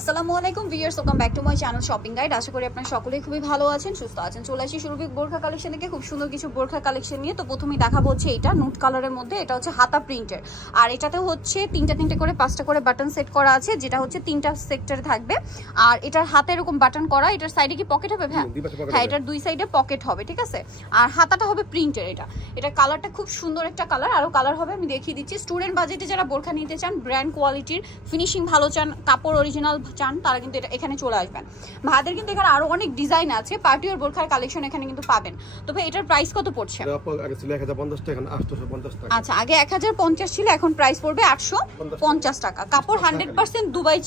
আসসালামু আলাইকুম viewers, welcome back to my channel shopping guide. আশা করি আপনারা সকলেই খুবই ভালো আছেন, সুস্থ আছেন। চলে আসি সুরভি বোরখা কালেকশন থেকে খুব সুন্দর কিছু বোরখা কালেকশন নিয়ে। তো প্রথমেই দেখাবো হচ্ছে এটা নুট কালারের মধ্যে, এটা হচ্ছে হাতা প্রিন্টের, আর এটাতে হচ্ছে তিনটা করে 5টা করে বাটন সেট করা আছে, যেটা হচ্ছে 3টা সেক্টরে থাকবে। আর এটার হাতে এরকম বাটন করা, এটার সাইডে কি পকেট হবে? হ্যাঁ, এটার দুই সাইডে পকেট হবে, ঠিক আছে। আর হাতাটা হবে প্রিন্টের। এটা কালারটা খুব সুন্দর একটা কালার, আরো কালার হবে, আমি দেখিয়ে দিচ্ছি। স্টুডেন্ট বাজেটে যারা বোরখা নিতে চান, ব্র্যান্ড কোয়ালিটির, ফিনিশিং ভালো চান, কাপড় অরিজিনাল চান, তারা কিন্তু এটা এখানে চলে আসবেন। ভাইদের কিন্তু এখানে আরো অনেক ডিজাইন আছে, পার্টি ওর বোরখার কালেকশন এখানে কিন্তু পাবেন। তো ভাই এটার প্রাইস কত পড়ছে? আগে ছিল 1050 টাকা, এখন 850 টাকা। আচ্ছা, আগে 1050 ছিল, এখন প্রাইস পড়বে 850 টাকা। কাপড় 100% দুবাই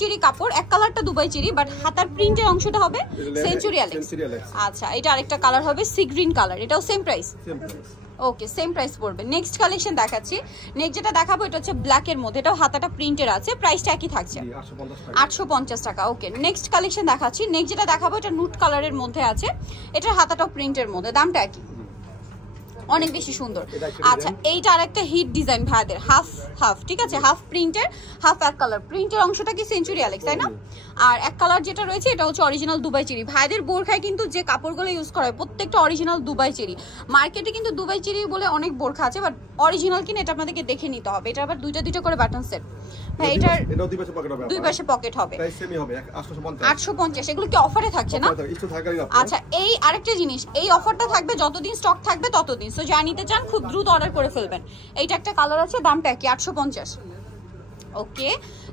চেরি কাপড়। এক কালারটা দুবাই চেরি, বাট হাতার প্রিন্টের অংশটা হবে সেঞ্চুরি অ্যালেক্স। আচ্ছা, এটা আরেকটা কালার হবে সি গ্রিন কালার, এটাও সেম প্রাইস। ওকে, সেম প্রাইস পড়বে। নেক্সট কালেকশন দেখাচ্ছি। নেক্সট যেটা দেখাবো এটা হচ্ছে ব্ল্যাক এর মধ্যে, এটাও হাতাটা প্রিন্টের আছে, প্রাইসটা একই থাকছে 850 টাকা। ওকে, নেক্সট কালেকশন দেখাচ্ছি। নেক্সট যেটা দেখাবো এটা নুট কালারের মধ্যে আছে, এটার হাতাটাও প্রিন্টের মধ্যে, দামটা একই, অনেক বেশি সুন্দর। আচ্ছা, এইটা আরেকটা হিট ডিজাইন ভাইদের, হাফ হাফ, ঠিক আছে, হাফ প্রিন্টের হাফ এক কালার। প্রিন্টের অংশটা কি সেঞ্চুরি অ্যালেক্স, তাই না? আর এক কালার যেটা রয়েছে এটা হচ্ছে অরিজিনাল দুবাই চেরি। ভাইদের বোরখায় কিন্তু যে কাপড়গুলো ইউজ করা হয় প্রত্যেকটা অরিজিনাল দুবাই চেরি। মার্কেটে কিন্তু দুবাই চেরি বলে অনেক বোরখা আছে, বাট অরিজিনাল কিনা এটা আপনাদেরকে দেখে নিতে হবে। এটা আবার দুইটা করে বাটন সেট। ভাই এটার দুই পাশে পকেট হবে, 850। এগুলো কি অফারে থাকছে না? আচ্ছা, এই আরেকটা জিনিস, এই অফারটা থাকবে যতদিন স্টক থাকবে ততদিন। সো যা নিতে চান খুব দ্রুত অর্ডার করে ফেলবেন। এইটা একটা কালার আছে, দামটা কি 850। ওকে,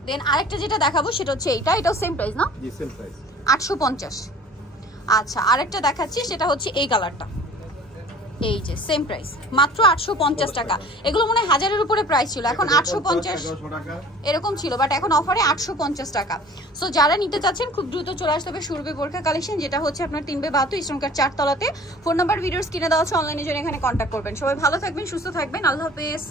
দেন আরেকটা যেটা দেখাবো সেটা হচ্ছে এটাও সেম প্রাইস না? জি, সেম প্রাইস 850। আচ্ছা, আরেকটা দেখাচ্ছি, সেটা হচ্ছে এই কালারটা, এই যে সেম প্রাইস, মাত্র 850 টাকা। এগুলো মনে হয় 1000-এর উপরে প্রাইস ছিল, এখন 850 এরকম ছিল, বাট এখন অফারে 850 টাকা। সো যারা নিতে চাচ্ছেন খুব দ্রুত চলে আসতে হবে সুরভি বোরখা কালেকশন, যেটা হচ্ছে আপনার 3/72 ইস্টর্নকার 4 তলাতে। ফোন নাম্বার ভিডিওস কিনে দেওয়া আছে, অনলাইনে জন্য এখানে কন্ট্যাক্ট করবেন। সবাই ভালো থাকবেন, সুস্থ থাকবেন, আল্লাহ হাফেজ।